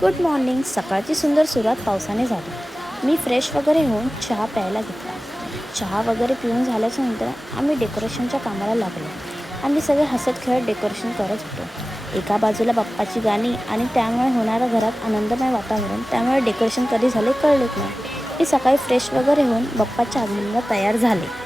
Good morning. सकाळची सुंदर सुरुवात पावसाने झाली. मी फ्रेश वगैरे होऊन चहा प्यायला घेतला. चहा वगैरे पिऊन झाल्याच्यानंतर आम्ही डेकोरेशनच्या कामाला लागलो. आम्ही सगळे हसत खेळत डेकोरेशन करत होतो. एका बाजूला बाप्पाची गाणी आणि त्यामुळे होणारं घरात आनंदमय वातावरण. त्यामुळे डेकोरेशन कधी झाले कळलेच नाही. मी सकाळी फ्रेश वगैरे होऊन बाप्पाच्या आगमनाला तयार झाले.